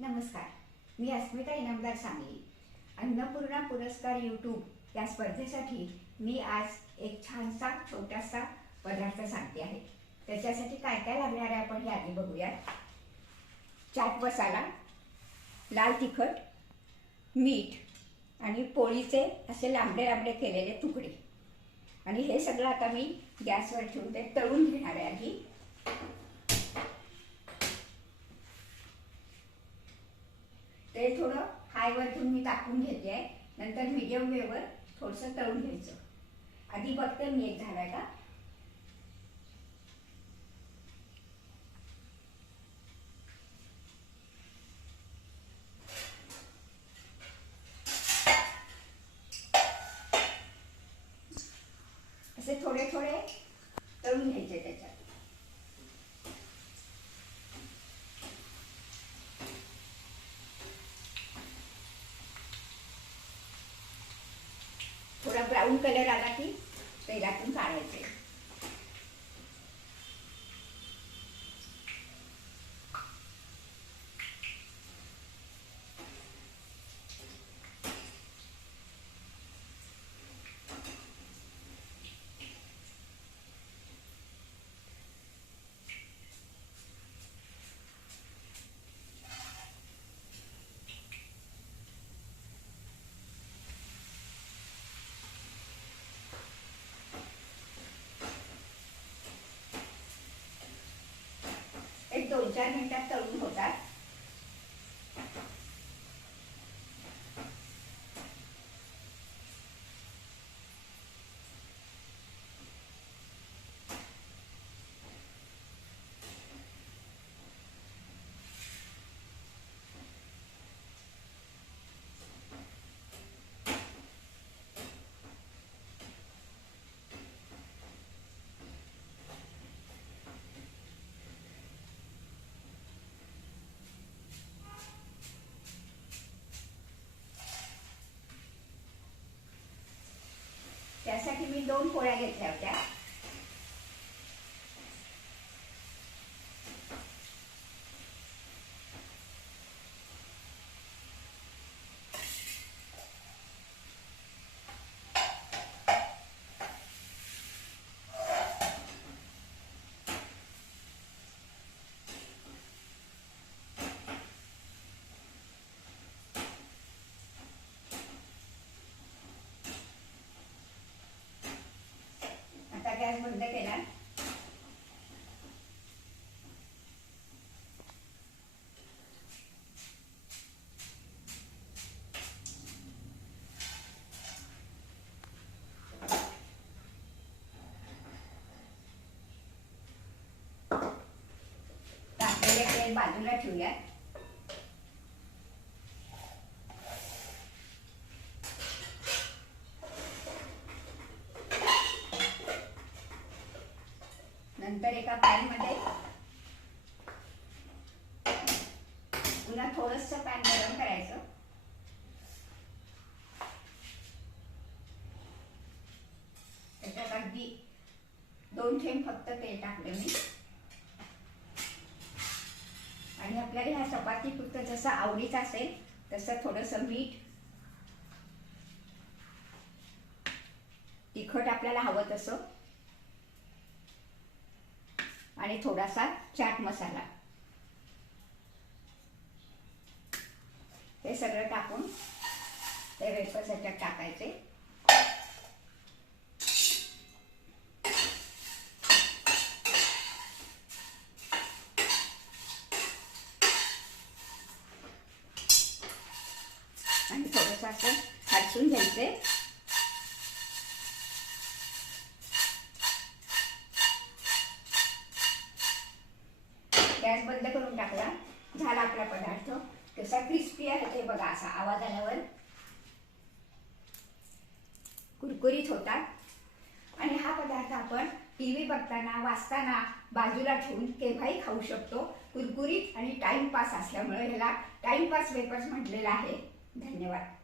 नमस्कार. मी अस्मिता इनामदार सांगली. अन्नपूर्णा पुरस्कार यूट्यूब या स्पर्धेसाठी मी आज एक छानसा छोटासा पदार्थ सांगते आहे. त्याच्यासाठी काय काय लागणार आहे आपण हे आधी बघूयात. चाट मसाला लाल तिखट मीठ आणि पोळीचे असे लांबडे लांबडे केलेले तुकडे. आणि हे सगळं आता मी गॅसवर ठेवून ते तळून घेणार आहे आधी. ते थोडं हायवरतून मी टाकून घेते. आहे नंतर मिडियम वेवर थोडंसं तळून घ्यायचं. आधी बघते मी एक झालाय का असे थोडे थोडे तळून घ्यायचे त्याच्यात. थोडा ब्राऊन कलर आला की तेलातून काढायचे एक दोन चार मिनिटात तळून होतात. त्यासाठी मी दोन पोळ्या घेतल्या होत्या. आता गॅस बंद केला टाकलेले तेल नंतर एका पॅनमध्ये पुन्हा थोडस पॅन गरम करायचं. त्याच्यात अगदी दोन थेंब फक्त तेल टाकलं मी. आणि आपल्याला ह्या चपाती फक्त जसं आवडीचं असेल तसं थोडंसं मीठ तिखट आपल्याला हवं तसं. आणि थोडासा चाट मसाला. हे सगळं टाकून ते वेफर्स ह्याच्यात टाकायचे. आणि थोडंसं असं हटसून घ्यायचे गॅस बंद करून टाकला. झाला आपला पदार्थ. कसा क्रिस्पी आहे ते बघा असा आवाज आल्यावर. कुरकुरीत होतात आणि हा पदार्थ आपण टी व्ही बघताना वाचताना बाजूला ठेवून केव्हाही खाऊ शकतो. कुरकुरीत आणि टाइमपास असल्यामुळे ह्याला टाइमपास वेपर्स म्हटलेलं आहे. धन्यवाद.